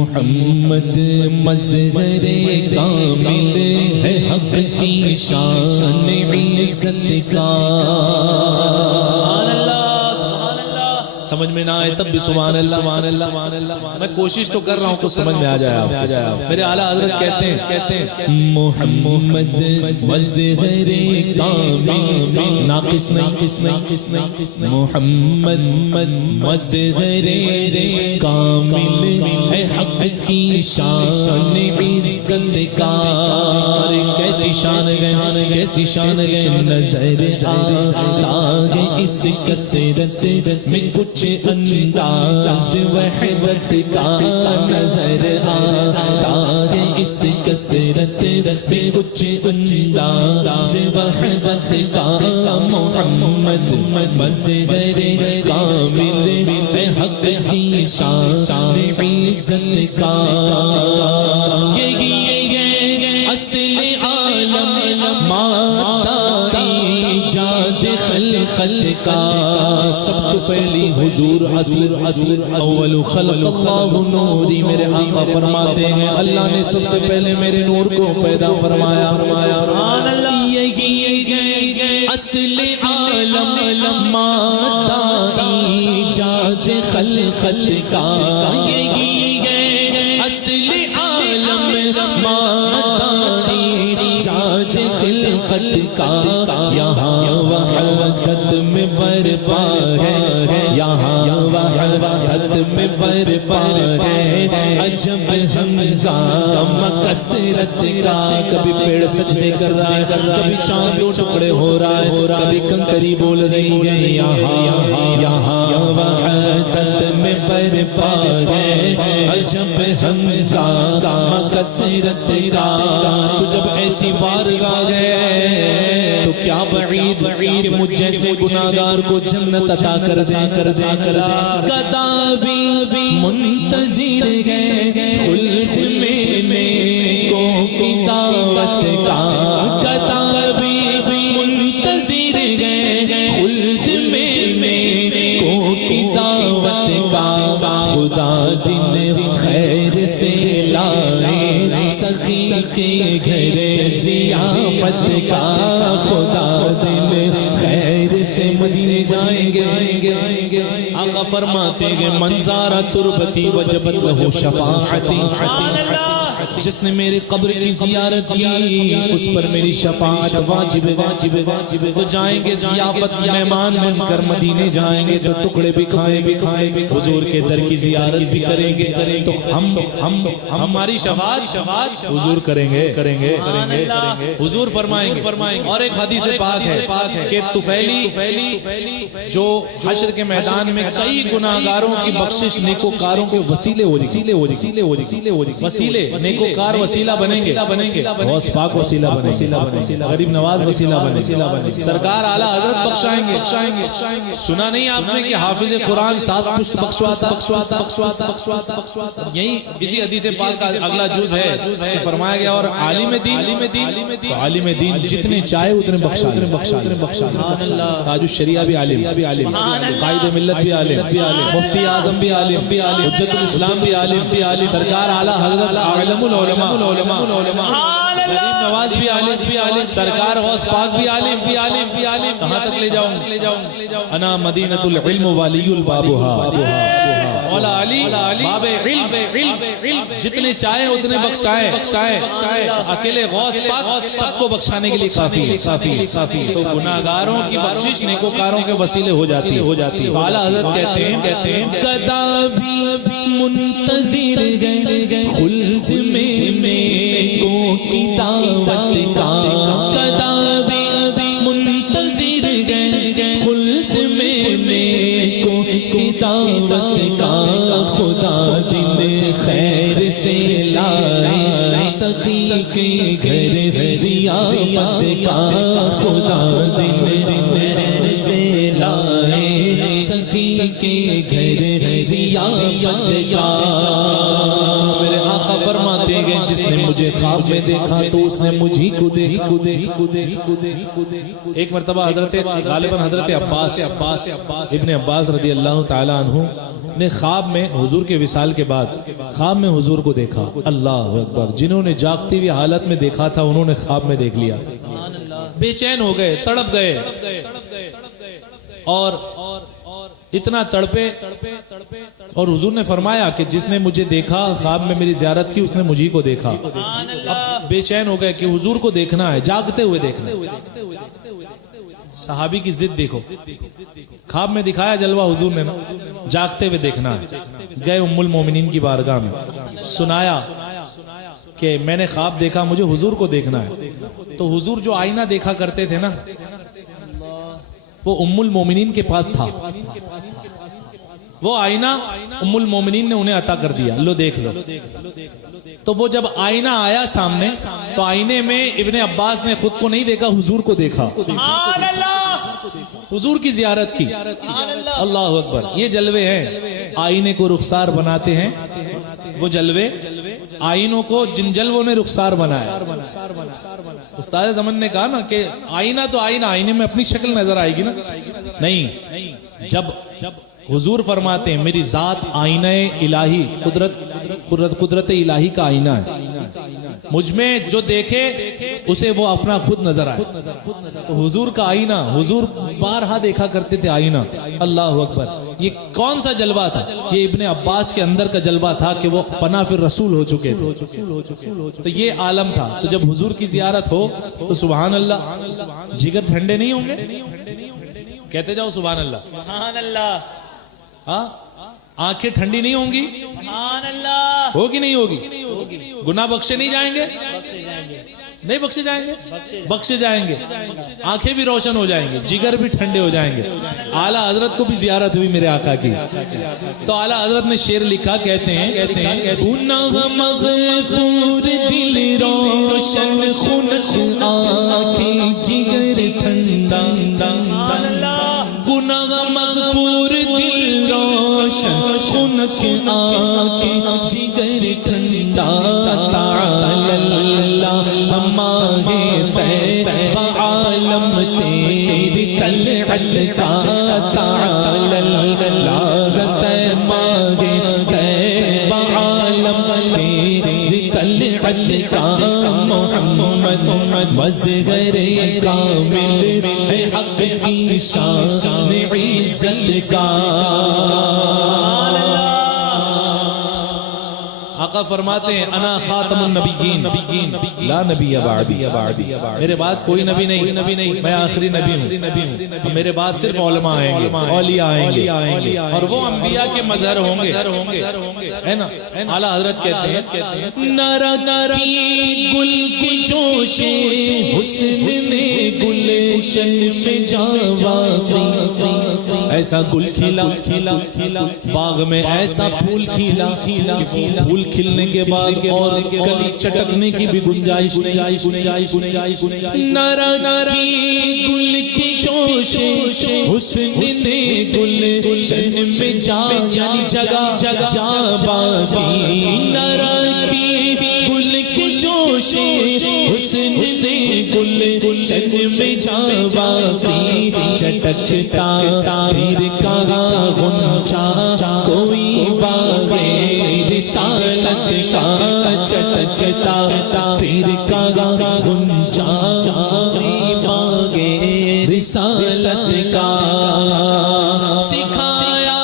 محمد مظہر کامل ہے حق کی شان عزت کا. سمجھ میں نہ آئے تب بھی سبحان اللہ سبحان اللہ. میں کوشش تو کر رہا ہوں تو سمجھ میں آ جائے آپ کو. میرے اعلیٰ حضرت کہتے ہیں محمد مظہر کامل ناقص نہیں محمد مظہر کامل ہے حق کی شان عزت کا. کیسی شان گئے نظر آتا ہے اس کثرت میں کچھ انداز وحدت کا. نظر آتا ہے اس کثرت میں کچھ انداز وحدت کا. محمد مظہر کامل ہے حق کی شان عزت کا. یہی اصل عالم ماتا ایجاد خلق کا. سب تو پہلی حضور اصل اول خلق اللہ نوری. میرے آقا فرماتے ہیں اللہ نے سب سے پہلے میرے نور کو پیدا فرمایا. یہی اصل عالم ماتا ایجاد خلق کا. یہی اصل عالم ماتا ایجاد خلقت کا. یہاں وحدت میں برپا ہے یہاں وحدت میں برپا ہے. عجب ہنگامہ کثرت کا. کبھی پیڑ سجدے کر رہا ہے کبھی چاند دو ٹکڑے ہو رہا ہے کبھی کنکری بول رہی ہے. یہاں وحدت میں برپا ہے عجب ہنگامہ کثرت کا. تو جب ایسی بارگاہ ہے تو کیا بعید کہ مجھ جیسے گناہگار کو جنت عطا کر دے. گدا بھی منتظر ہے خلد میں نیکوں کی دعوت کا. گدا بھی منتظر ہے خلد میں نیکوں کی دعوت کا. خدا دن خیر سے لائے سخی کے گھر ضیافت کا. خدا دن خیر سے مدینے جائیں گے. آقا فرماتے ہیں منظارہ تربتی وجبت لہو شفاعتی. جس نے میرے قبر کی زیارت کی اس پر میری شفاعت واجب ہے. تو جائیں گے ضیافت مہمان بن کر مدینے جائیں گے تو ٹکڑے بھی کھائیں گے حضور کے در کی زیارت بھی کریں گے. تو ہم ہماری شفاعت حضور کریں گے. حضور فرمائیں گے. اور ایک حدیث پاک ہے کہ طفیلی جو حشر کے میدان میں کئی گناہگاروں کی بخشش نیکوکاروں کے وسیلے وسیلے نیکوکار وسیلہ بنیں گے. غوث پاک وسیلہ بنیں گے. غریب نواز وسیلہ بنیں گے. سرکار اعلیٰ حضرت بخشائیں گے. سنا نہیں آپ نے کہ حافظ قرآن 7 پشت بخشواتا. یہی اسی حدیث پاک کا اگلا جز ہے فرمایا گیا. اور عالم دین جتنے چاہے اتنے بخشا. تاج الشریعہ بھی عالم قائد ملت بھی عالم مفتی اعظم بھی عالم حجت الاسلام بھی عالم سرکار اعلیٰ حضرت عالم العلماء غریب نواز بھی عالم سرکار غوث پاک بھی عالم. کہاں تک لے جاؤں. انا مدینۃ العلم والی البابها. مولا علی باب علم جتنے چاہے اتنے بخشائے. اکیلے غوث پاک سب کو بخشانے کے لیے کافی. تو گناہگاروں کی بخشش نیکوکاروں کے وسیلے ہو جاتی ہے. اعلیٰ حضرت کہتے ہیں گدا بھی منتظر ہے خلد میں نیکوں کی دعوت کا. گدا بھی منتظر ہے خلد میں نیکوں کی دعوت کا. خدا دن خیر سے لائے سخی کے گھر ضیافت کا. خدا دن خیر سے لائے سخی کے گھر ضیافت کا. میرے آقا فرماتے ہیں جس نے مجھے خواب میں دیکھا تو اس نے مجھے کو دیکھا. ایک مرتبہ حضرت غالباً حضرت ابن عباس رضی اللہ تعالی عنہ نے خواب میں حضور کے وصال کے بعد خواب میں حضور کو دیکھا. اللہ اکبر. جنہوں نے جاگتی ہوئی حالت میں دیکھا تھا انہوں نے خواب میں دیکھ لیا, بے چین ہو گئے, تڑپ گئے اور اتنا تڑپے. اور حضور نے فرمایا کہ جس نے مجھے دیکھا خواب میں میری زیارت کی اس نے مجھے کو دیکھا. اب بے چین ہو گئے کہ حضور کو دیکھنا ہے, جاگتے ہوئے دیکھنا ہے. صحابی کی ضد دیکھو, خواب میں دکھایا جلوہ حضور نے نا, جاگتے ہوئے دیکھنا ہے. گئے ام المومنین کی بارگاہ میں, سنایا کہ میں نے خواب دیکھا, مجھے حضور کو دیکھنا ہے. تو حضور جو آئینہ دیکھا کرتے تھے نا وہ ام المومنین کے پاس تھا. وہ آئینہ ام المومنین نے انہیں عطا کر دیا, لو دیکھ لو. تو وہ جب آئینہ آیا سامنے تو آئینے میں ابن عباس نے خود کو نہیں دیکھا, حضور کو دیکھا. سبحان اللہ, حضور کی زیارت کی. اللہ اکبر. یہ جلوے ہیں, آئینے کو رخسار بناتے ہیں. وہ جلوے آئینوں کو جن جلووں نے رخسار بنایا. استاد زمن نے کہا نا کہ آئینہ تو آئینہ, آئینے میں اپنی شکل نظر آئے گی نا. نہیں, جب حضور فرماتے ہیں میری ذات آئینہ الہی, قدرت الہی کا آئینہ ہے, مجھ میں جو دیکھے اسے وہ اپنا خود نظر آئے. تو حضور کا آئینہ, حضور بارہا دیکھا کرتے تھے آئینہ. اللہ اکبر. یہ کون سا جلوہ تھا؟ یہ ابن عباس کے اندر کا جلوہ تھا کہ وہ فنا فی الرسول ہو چکے تھے. تو یہ عالم تھا. تو جب حضور کی زیارت ہو تو سبحان اللہ, جگر ٹھنڈے نہیں ہوں گے؟ کہتے جاؤ سبحان اللہ. سبحان اللہ. ہاں, آنکھیں ٹھنڈی نہیں ہوں گی؟ سبحان اللہ. ہوگی نہیں ہوگی؟ گناہ بخشے نہیں جائیں گے؟ بخشے جائیں گے. نہیں بخشے جائیں گے؟ بخشے جائیں گے. آنکھیں بھی روشن ہو جائیں گے, جگر بھی ٹھنڈے ہو جائیں گے. اعلیٰ حضرت کو بھی زیارت ہوئی میرے آقا کی. تو اعلیٰ حضرت نے شعر لکھا, کہتے ہیں گناہ مغفور دل روشن خنک آنکھیں جگر ٹھنڈا. گناہ مغفور دل روشن خنک آنکھیں جگر ٹھنڈا. تعالی اللہ ہمارے طیبہ عالم تیری طلعت کا. تعالی اللہ ہمارے طیبہ عالم تیری طلعت کا. محمد مظہر کامل ہے حق کی شان عزت کا. آقا فرماتے ہیں انا خاتم النبیین لا نبی بعدی. میرے بعد کوئی نبی نہیں, میں آخری نبی ہوں. میرے بعد صرف علماء آئیں گے, اولیاء آئیں گے, اور وہ انبیاء کے مظہر ہوں گے, ہے نا. اعلیٰ حضرت کہتے ہیں نارا کی گل کی جوش حسن میں گلشن میں جاوا. ایسا گل کھلا باغ میں, ایسا پھول کھلا, پھول کھلنے کے بعد اور کلی چٹکنے کی بھی گنجائش نہیں. نارا کی گل کی جوش حسن میں گلشن میں جگہ جا باقی. نارا کی گل کی جوش حسن میں گلشن میں جا باقی. چٹکتا پھر کہا غنچہ کوئی باغ رسالت کا. چٹکتا پھر کہا غنچہ باغ رسالت کا. سکھایا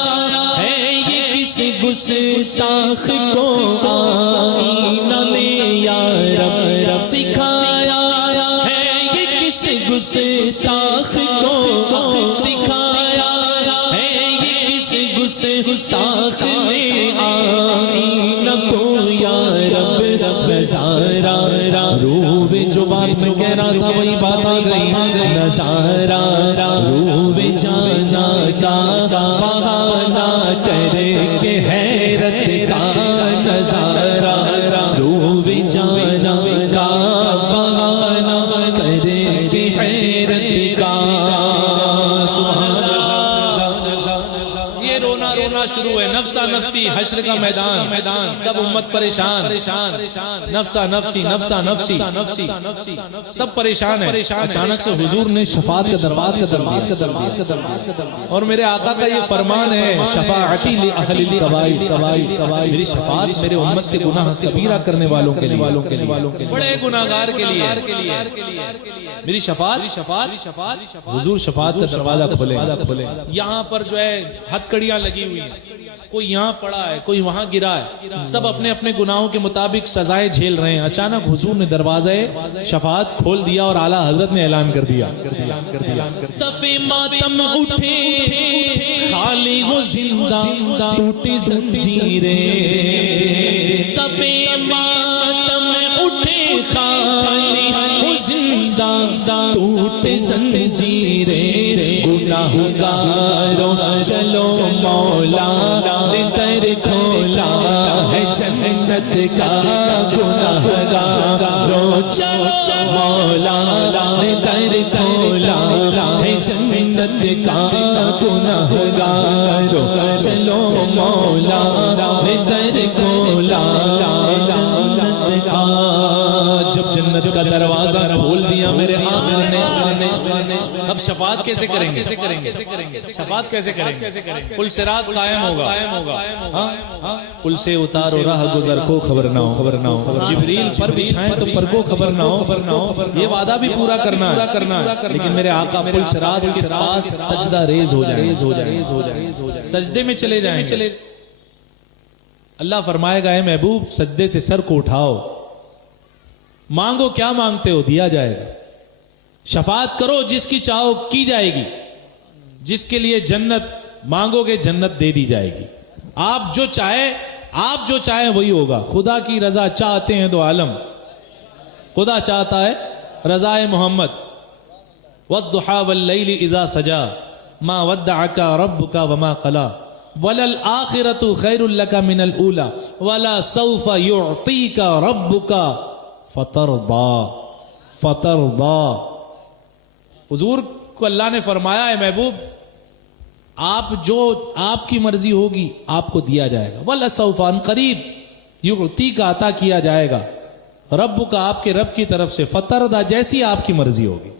ہے یہ کسی گستاخ کو آئینہ نے یا رب. سکھایا ہے یہ کسی گستاخ کو, سکھایا ہے یہ کسی گستاخ نے آئینہ کو یا رب. نظارہ روے, جو بات میں کہہ رہا تھا وہی بات آ گئی. نظارہ روے جانا کا بہانہ کرے کہ حیرت کا. نظارہ روے جانا کا بہانہ کرے کہ حیرت کا. یہ رونا شروع ہے, نفسا نفسی، حشر کا میدان، سب امت پریشان، نفسا نفسی نفسا نفسی، سب پریشان ہے. اچانک سے حضور نے شفاعت کا دروازہ اور میرے آقا کا یہ فرمان ہے شفاعتی لأہل الکبائر، میری شفاعت میرے امت کے گناہ کبیرہ کرنے والوں کے لیے، بڑے گناہگار کے لیے میری شفاعت. حضور شفاعت کا دروازہ کھولے. یہاں پر جو ہے ہتھ کڑیاں لگی ہوئی ہیں، کوئی یہاں پڑا ہے، کوئی وہاں گرا ہے، سب اپنے اپنے گناہوں کے مطابق سزائیں جھیل رہے ہیں. اچانک حضور نے دروازہ شفاعت کھول دیا اور اعلیٰ حضرت نے اعلان کر دیا صفِ ماتم اٹھے خالی وہ زندہ ٹوٹی زنجیریں، صفِ ماتم اٹھے خالی وہ زندہ ٹوٹے زنجیریں، گناہگاروں چلو مولا نے در کھولا ہے جنت کا، گناہگاروں چلو مولا نے در کھولا ہے جنت کا، گناہگاروں چلو مولا نے در کھولا ہے جنت کا. جب جنت کا دروازہ کھول دیا میرے آقا نے، اب شفاعت کیسے کریں گے؟ شفاعت کیسے کریں گے؟ پل صراط قائم ہوگا، پل سے اتارو راہ گزر کو خبر نہ ہو، جبریل پر بچھائیں تو پر کو خبر نہ ہو. یہ وعدہ بھی پورا کرنا ہے، لیکن میرے آقا پل صراط کے پاس سجدہ ریز ہو جائیں، سجدے میں چلے جائیں. اللہ فرمائے گا اے محبوب سجدے سے سر کو اٹھاؤ، مانگو کیا مانگتے ہو دیا جائے گا، شفاعت کرو جس کی چاہو کی جائے گی، جس کے لیے جنت مانگو گے جنت دے دی جائے گی. آپ جو چاہیں وہی ہوگا. خدا کی رضا چاہتے ہیں تو عالم، خدا چاہتا ہے رضا محمد. والضحى واللیل اذا سجا ما ودعك ربك وما قلا وللآخرة خیر لك من الاولى ولسوف يعطيك ربك فترضى. حضور کو اللہ نے فرمایا ہے محبوب آپ جو آپ کی مرضی ہوگی آپ کو دیا جائے گا. وَلَسَوْفَ عَنْ قریب يُعْطِيكَ عطا کیا جائے گا، رب کا آپ کے رب کی طرف سے، فترضى جیسی آپ کی مرضی ہوگی.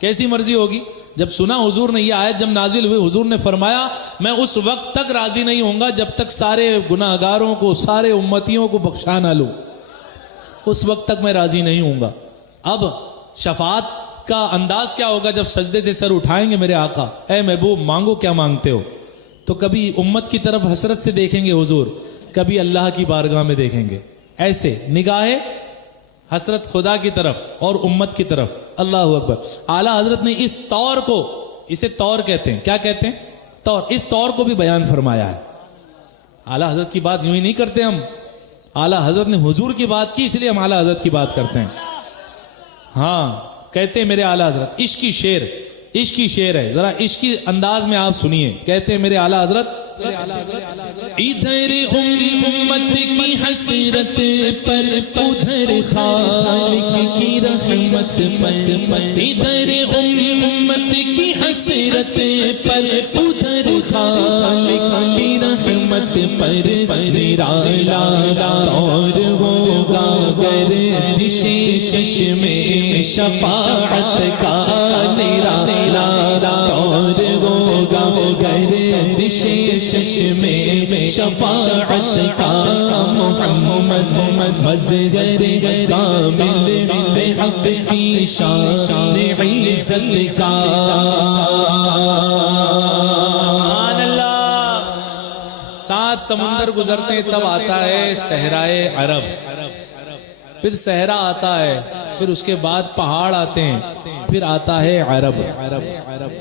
کیسی مرضی ہوگی؟ جب سنا حضور نے یہ آیت جب نازل ہوئی، حضور نے فرمایا میں اس وقت تک راضی نہیں ہوں گا جب تک سارے گناہگاروں کو، سارے امتیوں کو بخشا نہ لوں، اس وقت تک میں راضی نہیں ہوں گا. اب شفاعت کا انداز کیا ہوگا؟ جب سجدے سے سر اٹھائیں گے میرے آقا، اے محبوب مانگو کیا مانگتے ہو، تو کبھی امت کی طرف حسرت سے دیکھیں گے حضور، کبھی اللہ کی بارگاہ میں دیکھیں گے، ایسے نگاہ حسرت خدا کی طرف اور امت کی طرف. اللہ اکبر. اعلیٰ حضرت نے اس طور کو، اسے طور کہتے ہیں، کیا کہتے ہیں؟ طور. اس طور کو بھی بیان فرمایا ہے. اعلیٰ حضرت کی بات یوں ہی نہیں کرتے ہم، اعلیٰ حضرت نے حضور کی بات کی اس لیے ہم اعلیٰ حضرت کی بات کرتے ہیں. ہاں کہتے ہیں میرے اعلیٰ حضرت عشقی شعر ہے، ذرا عشقی انداز میں آپ سنیے. کہتے ہیں میرے اعلیٰ حضرت ادھر امت کی حسرت پر ادھر خالق کی رحمت پر، ادھر امت کی حسرت پر ادھر خالق کی رحمت پر، نرالا طور ہوگا گردش چشم شفاعت کا، نرالا طور ہوگا گردش چشم شفاعت کا، محمد مظہر کامل حق کی شان عزت کا. سبحان اللہ. 7 سمندر گزرتے ہیں تب آتا ہے صحرائے عرب، پھر صحرا آتا ہے، پھر اس کے بعد پہاڑ آتے ہیں، پھر آتا ہے عرب،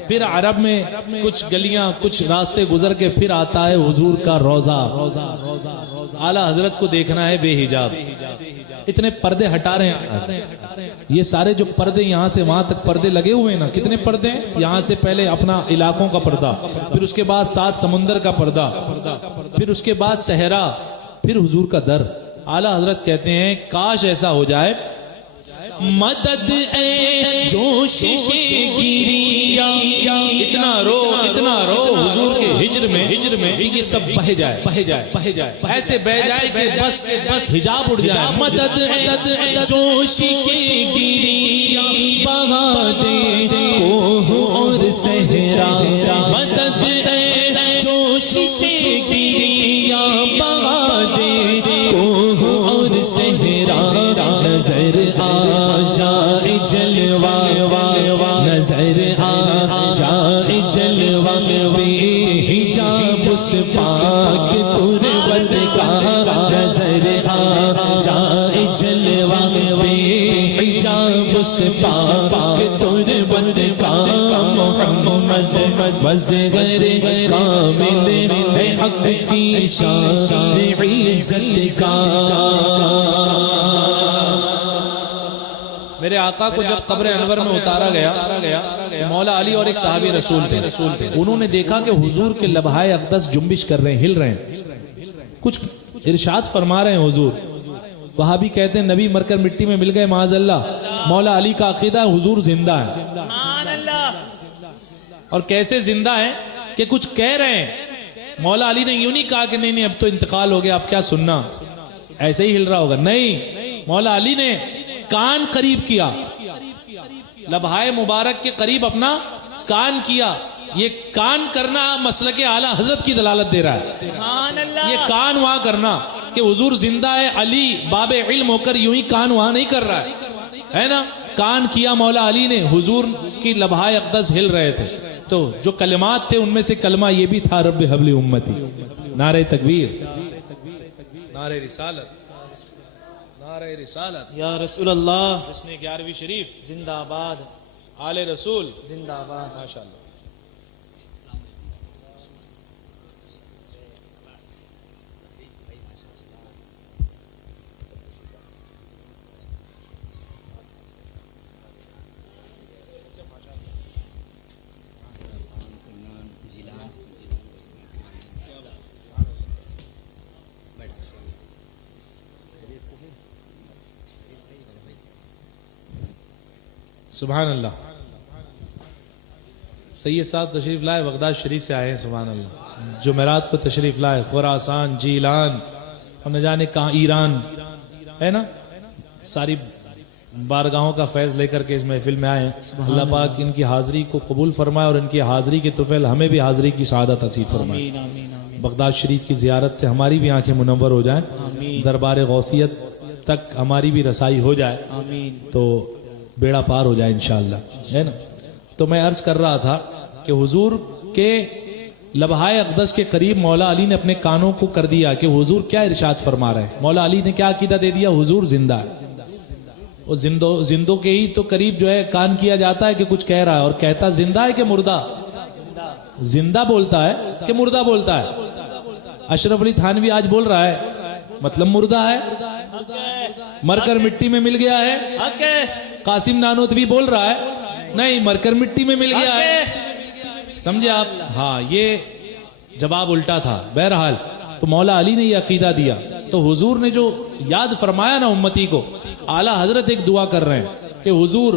پھر عرب میں کچھ گلیاں کچھ راستے گزر کے پھر آتا ہے حضور کا روضہ. اعلیٰ حضرت کو دیکھنا ہے بے حجاب. اتنے پردے ہٹا رہے ہیں، یہ سارے جو پردے یہاں سے وہاں تک پردے لگے ہوئے ہیں نا، کتنے پردے ہیں؟ یہاں سے پہلے اپنا علاقوں کا پردہ، پھر اس کے بعد 7 سمندر کا پردہ، پھر اس کے بعد صحرا، پھر حضور کا در. اعلیٰ حضرت کہتے ہیں کاش ایسا ہو جائے مدد اے جوش گیریا، اتنا رو حضور کے ہجر میں کہ یہ سب بہہ جائے ایسے بہہ جائے کہ بس حجاب اڑ جائے. مدد اے جوش گیریا بہا دے کوہ اور صحرا، مدد اے جوش گیریا بہا دے کوہ اور صحرا. نظر آ جائے جلوہ، نظر آ جائے جلوہ بے حجاب اس پاک تربت کا. نظر آ جائے جلوہ بے حجاب اس پاک تربت کا. محمد مظہر کامل ہے حق کی شان عزت کا. میرے آقا کو جب قبر انور میں اتارا گیا مولا علی اور ایک صحابی رسول تھے، انہوں نے دیکھا کہ حضور کے لبہائے اقدس جنبش کر رہے ہیں، ہل رہے ہیں، کچھ ارشاد فرما رہے ہیں حضور. وہابی کہتے ہیں نبی مر کر مٹی میں مل گئے معاذ اللہ. مولا علی کا عقیدہ ہے حضور زندہ ہے. اور کیسے زندہ ہے کہ کچھ کہہ رہے ہیں. مولا علی نے یوں نہیں کہا کہ نہیں اب تو انتقال ہو گیا اب کیا سننا، ایسے ہی ہل رہا ہوگا. نہیں، مولا علی نے کان قریب کیا، لبہائے مبارک کے قریب اپنا کان کیا. یہ کان کرنا مسلک اعلیٰ حضرت کی دلالت دے رہا ہے. یہ کان وہاں کرنا کہ حضور زندہ ہے، علی باب علم ہو کر یوں ہی کان وہاں نہیں کر رہا ہے نا. کان کیا مولا علی نے، حضور کی لبہائے اقدس ہل رہے تھے. تو جو کلمات تھے ان میں سے کلمہ یہ بھی تھا رب حبل امتی. نعرہ تکبیر، نعرہ رسالت، نعرہ رسالت یا رسول اللہ، جس نے 11ویں شریف زندہ آباد، آل رسول زندہ آباد. ماشاءاللہ. سبحان اللہ. سید صاحب تشریف لائے، بغداد شریف سے آئے ہیں. سبحان اللہ. جمعرات کو تشریف لائے، خراسان، جیلان، ہم نہ جانے کہاں، ایران ہے نا، ساری بارگاہوں کا فیض لے کر کے اس محفل میں آئے ہیں. اللہ پاک ان کی حاضری کو قبول فرمائے اور ان کی حاضری کے طفیل ہمیں بھی حاضری کی سعادت نصیب فرمائے. بغداد شریف کی زیارت سے ہماری بھی آنکھیں منور ہو جائیں، دربار غوثیت تک ہماری بھی رسائی ہو جائے تو بیڑا پار ہو جائے انشاءاللہ، ہے نا. تو میں عرض کر رہا تھا کہ حضور کے لبہائے اقدس کے قریب مولا علی نے اپنے کانوں کو کر دیا کہ حضور کیا ارشاد فرما رہے ہیں. مولا علی نے کیا عقیدہ دے دیا، حضور زندہ ہے. اور زندوں کے ہی تو قریب جو ہے کان کیا جاتا ہے کہ کچھ کہہ رہا ہے، اور کہتا زندہ ہے کہ مردہ، زندہ بولتا ہے کہ مردہ بولتا ہے. اشرف علی تھانوی آج بول رہا ہے مطلب مردہ ہے، مر کر مٹی میں مل گیا ہے. قاسم نانوتوی بول رہا ہے نہیں، مر کر مٹی میں مل گیا ہے. سمجھے آپ؟ ہاں، یہ جواب الٹا تھا. بہرحال تو مولا علی نے یہ عقیدہ دیا. تو حضور نے جو یاد فرمایا نا امتی کو، اعلیٰ حضرت ایک دعا کر رہے ہیں کہ حضور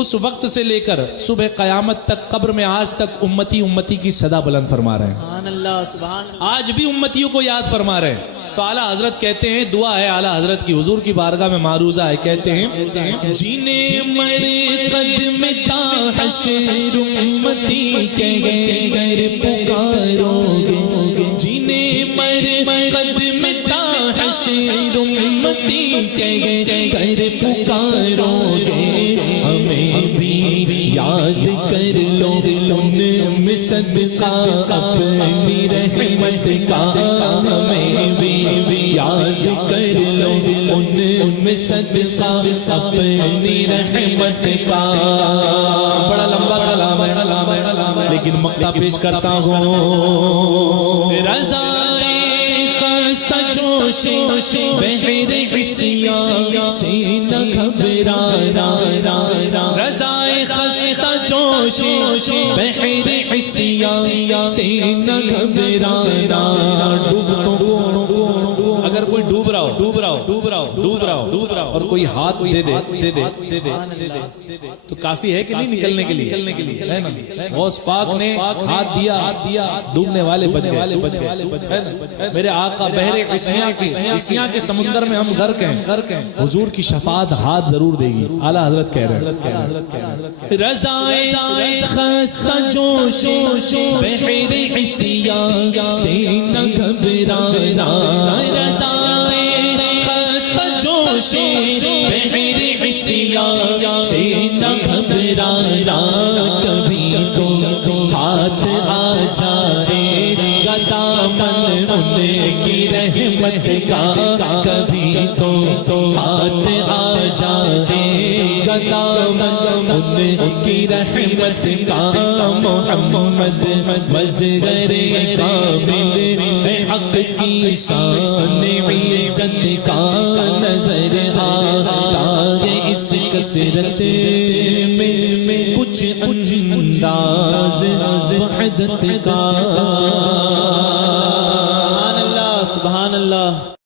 اس وقت سے لے کر صبح قیامت تک قبر میں آج تک امتی امتی کی صدا بلند فرما رہے ہیں. سبحان اللہ، سبحان اللہ. آج بھی امتیوں کو یاد فرما رہے ہیں. تو اعلیٰ حضرت کہتے ہیں، دعا ہے اعلیٰ حضرت کی حضور کی بارگاہ میں معروضہ ہے، کہتے ہیں جینے مر قدم تا حشر امتی کہہ کر پکارو گے، جینے مر قدم تا حشر امتی کہہ کر پکارو گے. ہمیں بھی یاد کر لو ان میں صدقہ اپنی رحمت کا، ہمیں بھی یاد کر لو ان میں صدقہ اپنی رحمت کا. بڑا لمبا کلام ہے لیکن مقطع پیش کرتا ہوں. رضائے خستہ جوش بحر عصیان سے نہ گھبرانا، رضائے خستہ جوش بحر عصیان سے نہ گھبرانا. ڈوب تو اگر کوئی ڈوب رہا ہو اور کوئی ہاتھ دے دے تو کافی ہے کہ نہیں نکلنے کے لیے، ہے نا؟ غوث پاک نے ہاتھ دیا، ڈوبنے والے بچ گئے، ہے نا؟ میرے آقا بحر عصیاں کے سمندر میں ہم غرق ہیں، حضور کی شفاعت ہاتھ ضرور دے گی۔ اعلیٰ حضرت کہہ رہے ہیں رضائے خجوش بحر عصیاں سے نہ گھبرانا، رضائے خجوش بحر عصیاں سے نہ گھبرانا، کبھی تو ہاتھ آ جائے گا دامن ان کی رحمت کا، کبھی تو ہاتھ آ جائے گا دامن ان کی رحمت کا، محمد مظہر کامل حق کی شان عزت کا نظر آتا ہے اس کثرت میں کچھ انداز وحدت کا۔